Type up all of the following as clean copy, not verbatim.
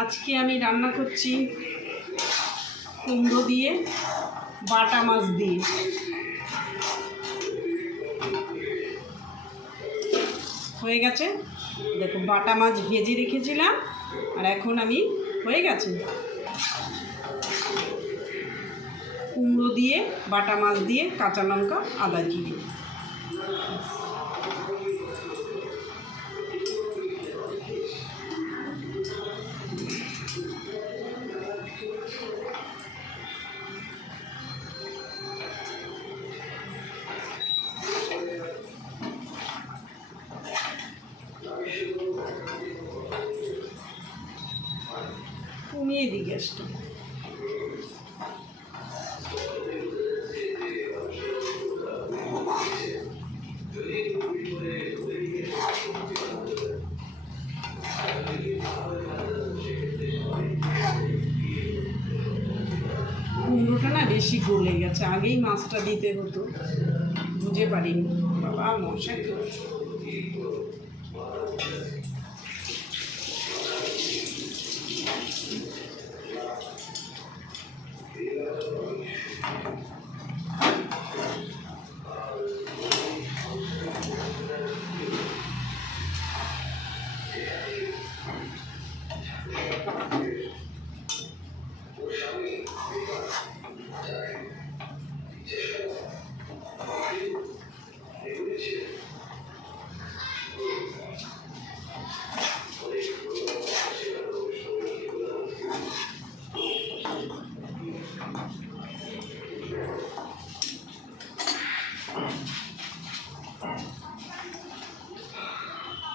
আজকে আমি রান্না করছি কুমড়ো দিয়ে বাটা মাছ দিয়ে। হয়ে গেছে, দেখো বাটা মাছ ভেজে রেখেছিলাম আর এখন আমি হয়ে গেছে কুমড়ো দিয়ে বাটা মাছ দিয়ে কাঁচা লঙ্কা আদা জিরে। কমিয়ে দিই গ্যাসটা। কুমড়োটা না বেশি গলে গেছে, আগেই মাছটা দিতে হতো, বুঝে পারিনি। বাবা মশা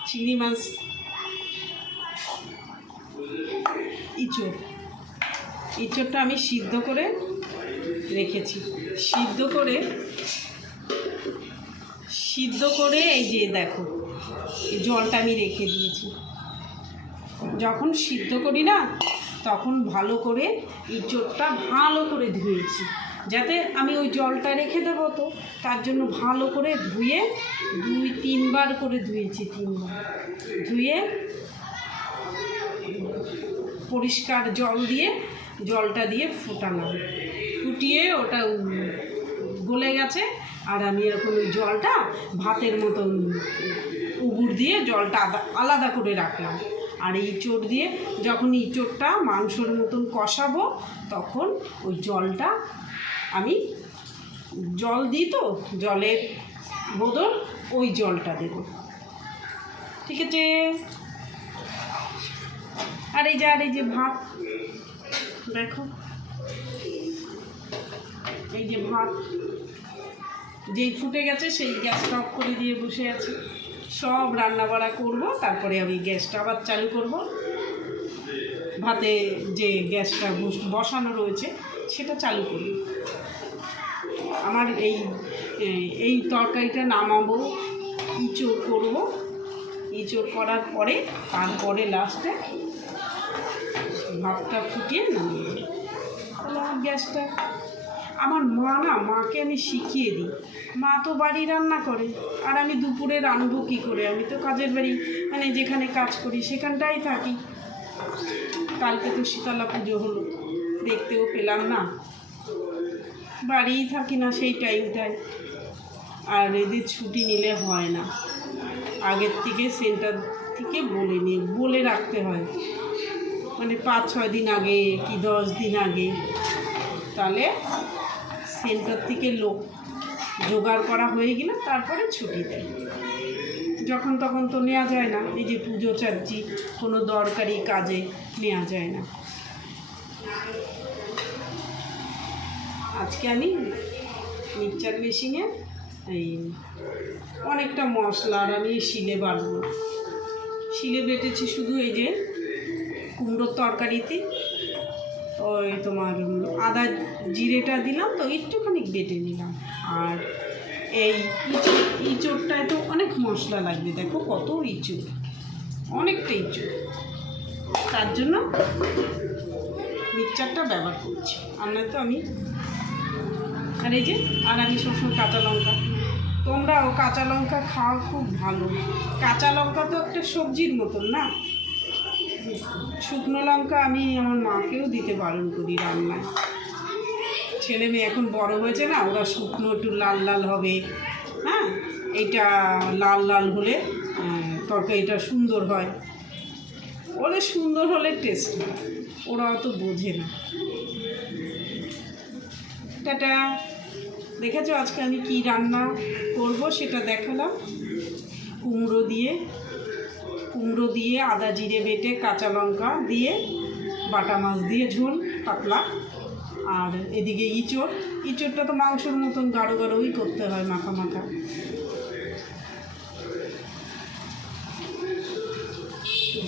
চিংড়ি মাছ ইঁচড়টা আমি সিদ্ধ করে রেখেছি। সিদ্ধ করে এই যে দেখো এই জলটা আমি রেখে দিয়েছি। যখন সিদ্ধ করি না তখন ভালো করে ইঁচড়টা ভালো করে ধুয়েছি, যাতে আমি ওই জলটা রেখে দেবো, তো তার জন্য ভালো করে ধুয়ে 2-3 বার করে ধুয়েছি। 3 বার ধুয়ে পরিষ্কার জলটা দিয়ে ফুটালাম, ফুটিয়ে ওটা গলে গেছে। আর আমি এখন ওই জলটা ভাতের মতন উবুর দিয়ে জলটা আলাদা করে রাখলাম। আর ইঁচড় দিয়ে যখন ইঁচড়টা মাংসর মতন কষাবো তখন ওই জলটা আমি জল দিই, তো জলের বদল ওই জলটা দেব, ঠিক আছে? আর এই যে ভাত দেখো, এই যে ভাত যেই ফুটে গেছে সেই গ্যাসটা অফ করে দিয়ে বসে আছি। সব রান্না বাড়া করবো, তারপরে আমি গ্যাসটা আবার চালু করব। ভাতে যে গ্যাসটা বসানো রয়েছে সেটা চালু করব। আমার এই তরকারিটা নামাবো, ইঁচড় করবো, ইঁচড় করার পরে তারপরে লাস্টে ভাতটা ফুটিয়ে নামিয়ে দেবো। তাহলে আমার গ্যাসটা, আমার মাকে আমি শিখিয়ে দিই, মা তো বাড়ি রান্না করে আর আমি দুপুরে রান্নবো কী করে? আমি তো কাজের বাড়ি মানে যেখানে কাজ করি সেখানটাই থাকি। কালকে তো শীতলা পুজো হলো, দেখতেও পেলাম না, বাড়িই থাকি না সেই টাইমটায়। আর এদের ছুটি নিলে হয় না, আগের থেকে সেন্টার থেকে বলে রাখতে হয়, মানে 5-6 দিন আগে কি 10 দিন আগে, তাহলে সেন্টার থেকে লোক জোগাড় করা হয়ে গেলে তারপরে ছুটি দেয়। যখন তখন তো নেওয়া যায় না, এই যে পুজো চাচ্ছি কোনো দরকারি কাজে নেওয়া যায় না। আজকে আমি মিক্সচার মেশিনে এই অনেকটা মশলা আর আমি শিলে বাটবো। শিলে বেটেছি শুধু এই যে কুমড়োর তরকারিতে ওই তোমার আদা জিরেটা দিলাম, তো একটুখানি বেটে নিলাম। আর এই ইঁচড়টায় তো অনেক মশলা লাগবে, দেখো কত ইঁচড়, অনেকটা ইঁচড়, তার জন্য মিক্সচারটা ব্যবহার করছি। আর নয়তো আমি আর এই যে আর আমি সবসময় কাঁচা লঙ্কা, তোমরাও কাঁচা লঙ্কা খাওয়া খুব ভালো। কাঁচা লঙ্কা তো একটা সবজির মতন না, শুকনো লঙ্কা আমি আমার মাকেও দিতে বারণ করি রান্নায়। ছেলে মেয়ে এখন বড় হয়েছে না, ওরা শুকনো একটু লাল লাল হবে, হ্যাঁ, এটা লাল লাল হলে তরকারিটা সুন্দর হয়, ওদের সুন্দর হলে টেস্ট হয়, ওরা অত বোঝে না। টাটা। দেখেছো আজকে আমি কি রান্না করব সেটা দেখালাম। কুমড়ো দিয়ে আদা জিরে বেটে কাঁচা লঙ্কা দিয়ে বাটা মাছ দিয়ে ঝোল পাতলা, আর এদিকে ইঁচড়টা তো মাংসর মতন গাঢ় গাঢ়ই করতে হয়, মাখা মাখা।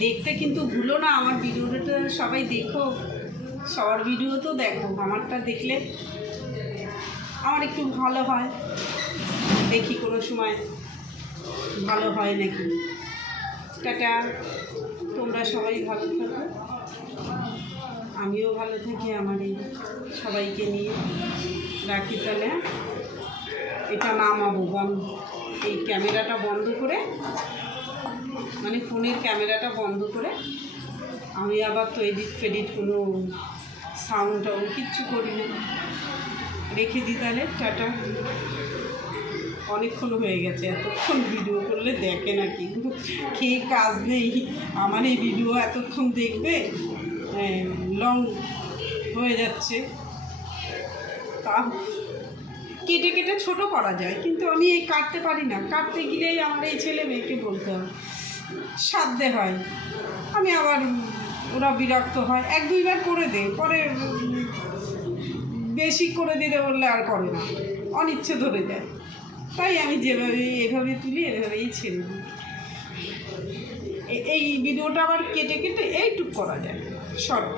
দেখতে কিন্তু ভুলো না আমার ভিডিওটা, সবাই দেখো, সবার ভিডিও তো দেখো, আমারটা দেখলে আমার একটু ভালো হয়, দেখি কোনো সময় ভালো হয় নাকি। টাটা। তোমরা সবাই ভালো থাকো, আমিও ভালো থাকি, আমার এই সবাইকে নিয়ে রাখি। তাহলে এটা নামাবো, এই ক্যামেরাটা বন্ধ করে, মানে ফোনের ক্যামেরাটা বন্ধ করে, আমি আবার তো এডিট কোনো সাউন্ড কিচ্ছু করি না, রেখে দিই। তাহলে টাটা। অনেকক্ষণ হয়ে গেছে, এতক্ষণ ভিডিও করলে দেখে না, কিন্তু খেয়ে কাজ নেই, আমার এই ভিডিও এতক্ষণ দেখবে, লং হয়ে যাচ্ছে। তা কেটে কেটে ছোট করা যায়, কিন্তু আমি এই কাটতে পারি না, কাটতে গেলেই আমার এই ছেলে মেয়েকে বলতে হয়, সাধ্যে হয়, আমি আবার ওরা বিরক্ত হয়, 1-2বার করে দে, পরে বেশি করে দিতে বললে আর করে না, অনিচ্ছে ধরে যায়। তাই আমি যেভাবে এভাবে তুলি এভাবেই ছেড়ে দিই। এই ভিডিওটা আবার কেটে কেটে এইটুক করা যায়, শর্ট।